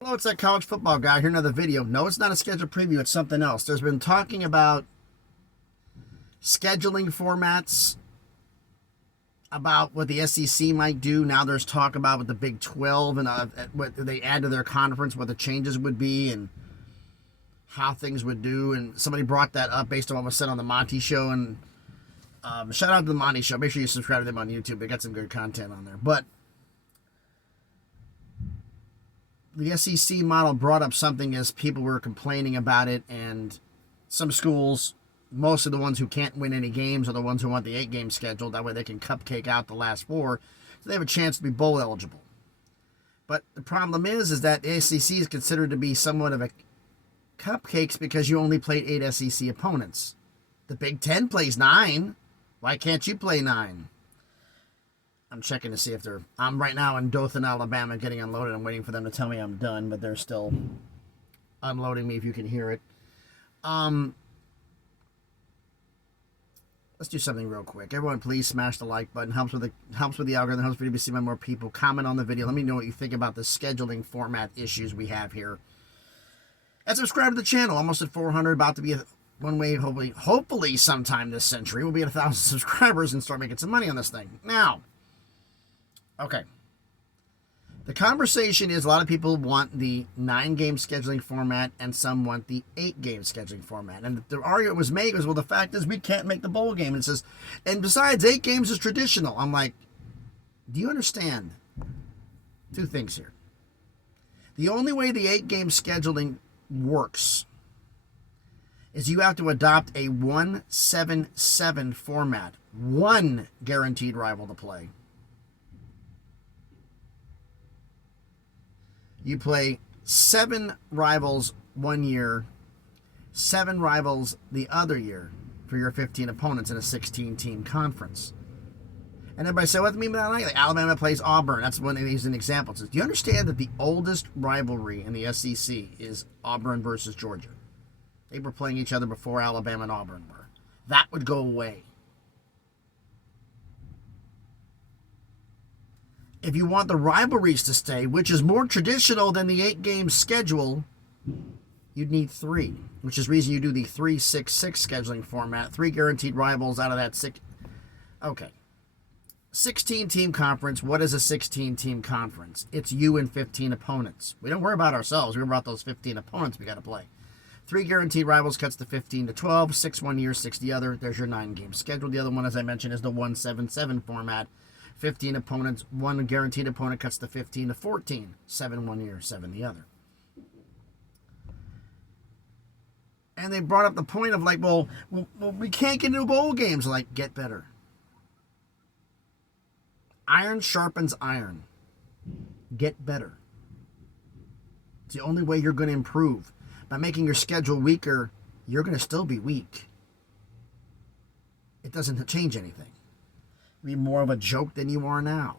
Hello, it's that college football guy. Here, another video. No, it's not a schedule preview. It's something else. There's been talking about scheduling formats, about what the SEC might do. Now there's talk about what the Big 12 and what they add to their conference, what the changes would be, and how things would do. And somebody brought that up based on what was said on the Monty Show. And shout out to the Monty Show. Make sure you subscribe to them on YouTube. They got some good content on there. But the SEC model brought up something as people were complaining about it, and some schools, most of the ones who can't win any games, are the ones who want the 8-game schedule. That way they can cupcake out the last 4, so they have a chance to be bowl eligible. But the problem is that the SEC is considered to be somewhat of a cupcakes because you only played 8 SEC opponents. The Big 10 plays 9. Why can't you play 9? I'm checking to see if they're... I'm right now in Dothan, Alabama, getting unloaded. I'm waiting for them to tell me I'm done, but they're still unloading me if you can hear it. Let's do something real quick. Everyone, please smash the like button. Helps with the algorithm. Helps me to be seen by more people. Comment on the video. Let me know what you think about the scheduling format issues we have here. And subscribe to the channel. Almost at 400. About to be one way. Hopefully, sometime this century, we'll be at 1,000 subscribers and start making some money on this thing. Now. Okay. The conversation is a lot of people want the 9-game scheduling format and some want the 8-game scheduling format. And the argument was made was, well, the fact is we can't make the bowl game. And it says, and besides, 8 games is traditional. I'm like, do you understand? 2 things here. The only way the 8-game scheduling works is you have to adopt a 1-7-7 format. 1 guaranteed rival to play. You play 7 rivals one year, 7 rivals the other year for your 15 opponents in a 16-team conference. And everybody say, what do you mean by that? Like Alabama plays Auburn. That's one of these an example. Do you understand that the oldest rivalry in the SEC is Auburn versus Georgia? They were playing each other before Alabama and Auburn were. That would go away. If you want the rivalries to stay, which is more traditional than the 8-game schedule, you'd need 3, which is the reason you do the 3-6-6 scheduling format. 3 guaranteed rivals out of that 6. Okay. 16-team conference. What is a 16-team conference? It's you and 15 opponents. We don't worry about ourselves. We worry about those 15 opponents we got to play. 3 guaranteed rivals cuts to 15 to 12. 6 one year, 6 the other. There's your 9-game schedule. The other one, as I mentioned, is the 1-7-7 format. 15 opponents, 1 guaranteed opponent cuts to 15 to 14. 7 one year, 7 the other. And they brought up the point of like, well, we can't get into bowl games. Like, get better. Iron sharpens iron. Get better. It's the only way you're going to improve. By making your schedule weaker, you're going to still be weak. It doesn't change anything. Be more of a joke than you are now.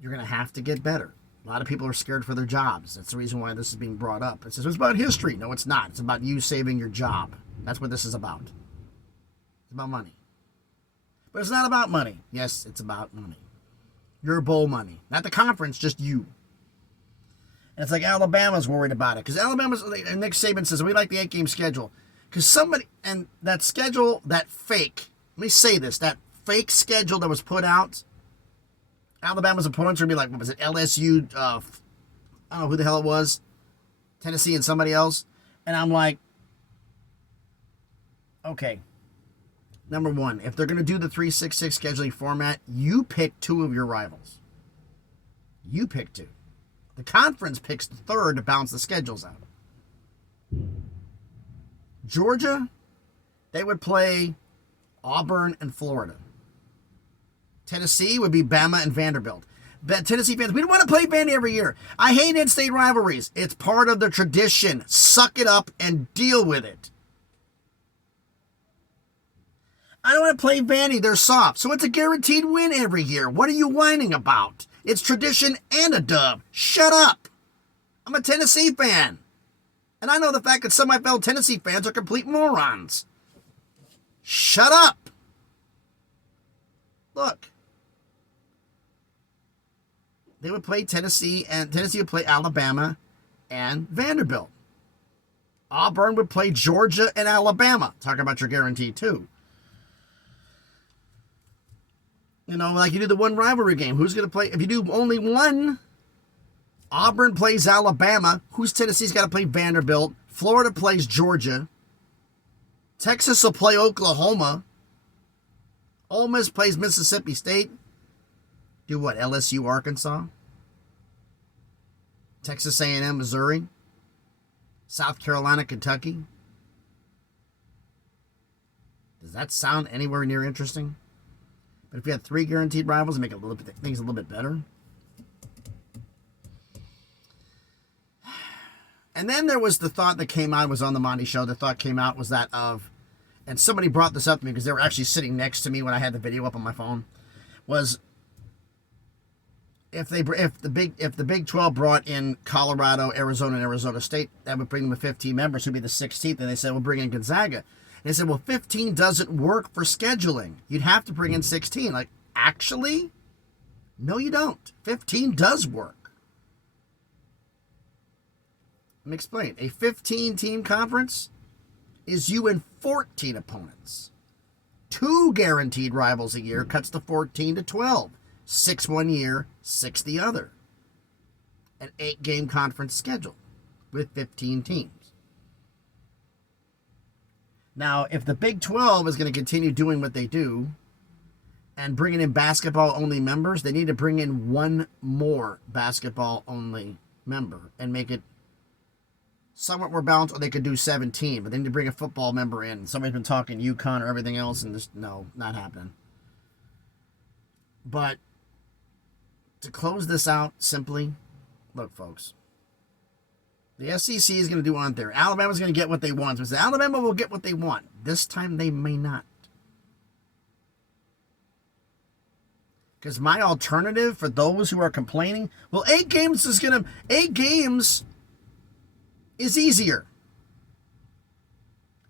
You're going to have to get better. A lot of people are scared for their jobs. That's the reason why this is being brought up. It says it's about history. No, it's not. It's about you saving your job. That's what this is about. It's about money. But it's not about money. Yes, it's about money. Your bowl money. Not the conference, just you. And it's like Alabama's worried about it. Because Alabama's, and Nick Saban says, we like the 8-game schedule. Because somebody, and that schedule, that fake, let me say this, that fake schedule that was put out, Alabama's opponents are going to be like, what was it, LSU, I don't know who the hell it was, Tennessee and somebody else. And I'm like, okay, number one, if they're going to do the 3-6-6 scheduling format, you pick 2 of your rivals. You pick 2. The conference picks the 3rd to balance the schedules out. Georgia, they would play Auburn and Florida. Tennessee would be Bama and Vanderbilt. But Tennessee fans, we don't want to play Vandy every year. I hate in-state rivalries. It's part of the tradition. Suck it up and deal with it. I don't want to play Vandy. They're soft. So it's a guaranteed win every year. What are you whining about? It's tradition and a dub. Shut up. I'm a Tennessee fan. And I know the fact that some of my fellow Tennessee fans are complete morons. Shut up. Look. They would play Tennessee, and Tennessee would play Alabama and Vanderbilt. Auburn would play Georgia and Alabama. Talking about your guarantee, too. You know, like you do the one rivalry game. Who's going to play? If you do only one, Auburn plays Alabama. Who's Tennessee's got to play Vanderbilt? Florida plays Georgia. Texas will play Oklahoma. Ole Miss plays Mississippi State. Do what? LSU, Arkansas? Texas A&M, Missouri? South Carolina, Kentucky? Does that sound anywhere near interesting? But if you had 3 guaranteed rivals, it make things a little bit better. And then there was the thought that came out, was on the Monty Show, the thought came out was that of, and somebody brought this up to me because they were actually sitting next to me when I had the video up on my phone, was if the Big 12 brought in Colorado, Arizona, and Arizona State, that would bring them to 15 members, who'd be the 16th, and they said, we'll bring in Gonzaga. And they said, well, 15 doesn't work for scheduling. You'd have to bring in 16. Like, actually? No, you don't. 15 does work. Let me explain. A 15-team conference is you and 14 opponents. 2 guaranteed rivals a year cuts the 14 to 12. 6 one year, 6 the other. An 8-game conference schedule with 15 teams. Now, if the Big 12 is going to continue doing what they do and bringing in basketball-only members, they need to bring in one more basketball-only member and make it somewhat more balanced, or they could do 17, but they need to bring a football member in. Somebody's been talking UConn or everything else, and just, no, not happening. But to close this out simply, look, folks, the SEC is going to do on there. Alabama's going to get what they want. So Alabama will get what they want. This time they may not. Because my alternative for those who are complaining, well, 8 games is easier.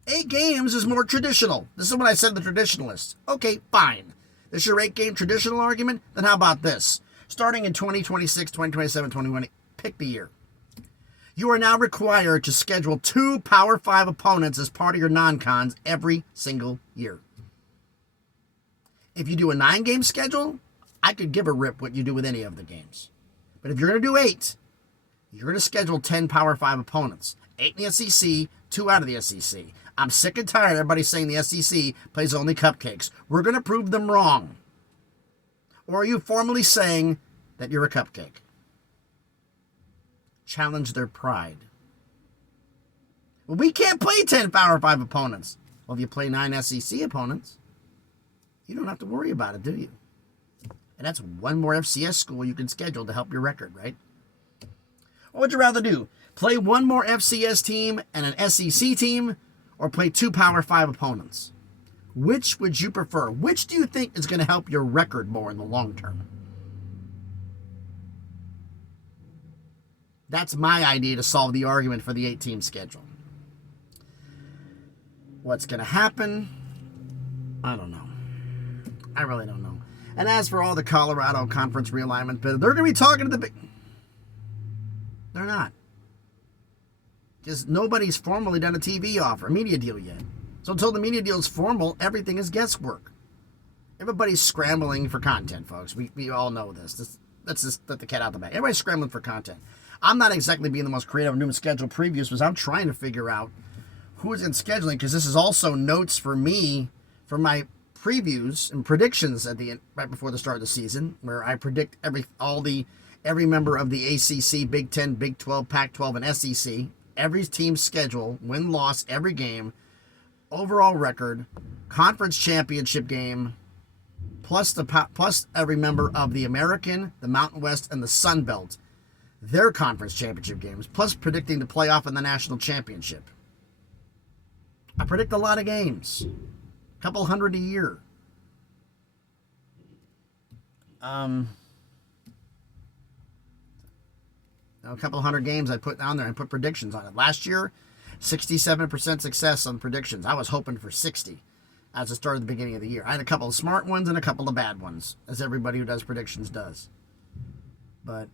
8 games is more traditional. This is what I said to the traditionalists. Okay, fine. This is your 8-game traditional argument? Then how about this? Starting in 2026, 2027, 2020, pick the year. You are now required to schedule 2 Power 5 opponents as part of your non-cons every single year. If you do a 9-game schedule, I could give a rip what you do with any of the games. But if you're going to do 8, you're going to schedule 10 Power 5 opponents. 8 in the SEC, 2 out of the SEC. I'm sick and tired of everybody saying the SEC plays only cupcakes. We're going to prove them wrong. Or are you formally saying that you're a cupcake? Challenge their pride. Well, we can't play 10 Power 5 opponents. Well, if you play 9 SEC opponents, you don't have to worry about it, do you? And that's one more FCS school you can schedule to help your record, right? What would you rather do? Play one more FCS team and an SEC team, or play 2 Power 5 opponents? Which would you prefer? Which do you think is going to help your record more in the long term? That's my idea to solve the argument for the 8-team schedule. What's going to happen? I don't know. I really don't know. And as for all the Colorado Conference realignment, they're going to be talking to the big... They're not. Because nobody's formally done a TV offer, a media deal yet. So until the media deal is formal, everything is guesswork. Everybody's scrambling for content, folks. We all know this. Let's just let the cat out of the bag. Everybody's scrambling for content. I'm not exactly being the most creative and doing schedule previews because I'm trying to figure out who's in scheduling, because this is also notes for me for my previews and predictions at the end, right before the start of the season, where I predict every member of the ACC, Big 10, Big 12, Pac-12, and SEC, every team's schedule, win-loss, every game, overall record, conference championship game, plus every member of the American, the Mountain West, and the Sun Belt, their conference championship games, plus predicting the playoff and the national championship. I predict a lot of games, a couple hundred a year. A couple hundred games I put down there and put predictions on it. Last year, 67% success on predictions. I was hoping for 60 as it started at the beginning of the year. I had a couple of smart ones and a couple of bad ones, as everybody who does predictions does. But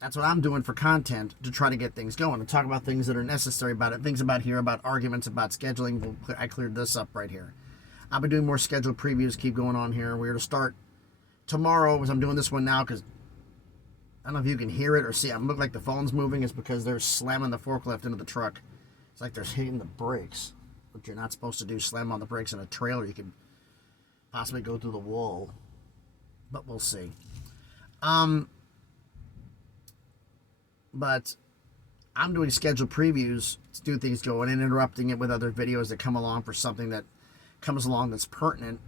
that's what I'm doing for content to try to get things going, to talk about things that are necessary about it, things about here, about arguments, about scheduling. I cleared this up right here. I've been doing more scheduled previews, keep going on here. We're going to start tomorrow, as I'm doing this one now, because I don't know if you can hear it or see it. I look like the phone's moving. It's because they're slamming the forklift into the truck. It's like they're hitting the brakes, which you're not supposed to do. Slam on the brakes in a trailer. You could possibly go through the wall, but we'll see. But I'm doing scheduled previews to do things going and interrupting it with other videos that come along for something that comes along that's pertinent.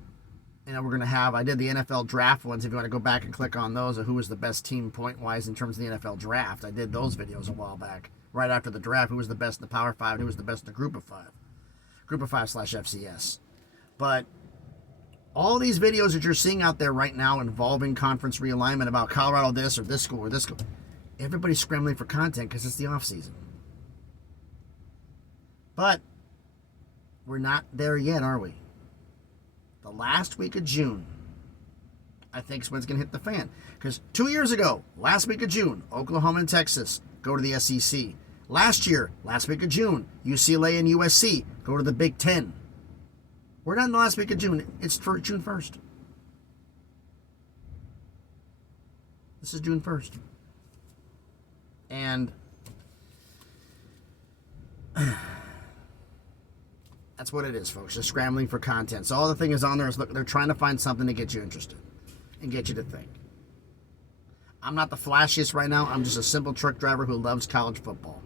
And we're going to have, I did the NFL draft ones. If you want to go back and click on those, of who was the best team point-wise in terms of the NFL draft. I did those videos a while back. Right after the draft, who was the best in the Power 5 and who was the best in the Group of 5. Group of 5 / FCS. But all these videos that you're seeing out there right now involving conference realignment about Colorado this or this school or this school, everybody's scrambling for content because it's the off season. But we're not there yet, are we? The last week of June, I think, is when it's going to hit the fan. Because 2 years ago, last week of June, Oklahoma and Texas go to the SEC. Last year, last week of June, UCLA and USC go to the Big Ten. We're not in the last week of June. It's for June 1st. This is June 1st. And that's what it is, folks. Just scrambling for content. So all the thing is on there is, look, they're trying to find something to get you interested and get you to think. I'm not the flashiest right now. I'm just a simple truck driver who loves college football.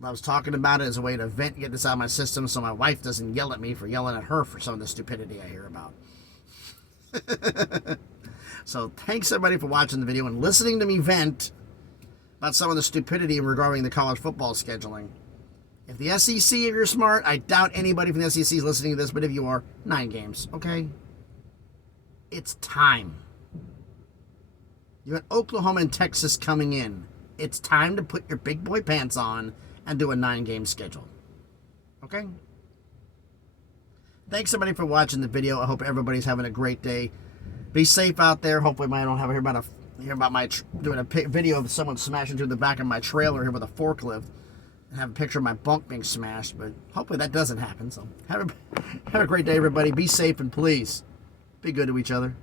Loves talking about it as a way to vent and get this out of my system so my wife doesn't yell at me for yelling at her for some of the stupidity I hear about. So thanks everybody for watching the video and listening to me vent about some of the stupidity regarding the college football scheduling. If the SEC, if you're smart, I doubt anybody from the SEC is listening to this, but if you are, 9 games, okay? It's time. You got Oklahoma and Texas coming in. It's time to put your big boy pants on and do a 9-game schedule. Okay? Thanks everybody for watching the video. I hope everybody's having a great day. Be safe out there. Hopefully I don't have hear about my doing a video of someone smashing through the back of my trailer here with a forklift and have a picture of my bunk being smashed, but hopefully that doesn't happen. So have a great day, everybody. Be safe and please be good to each other.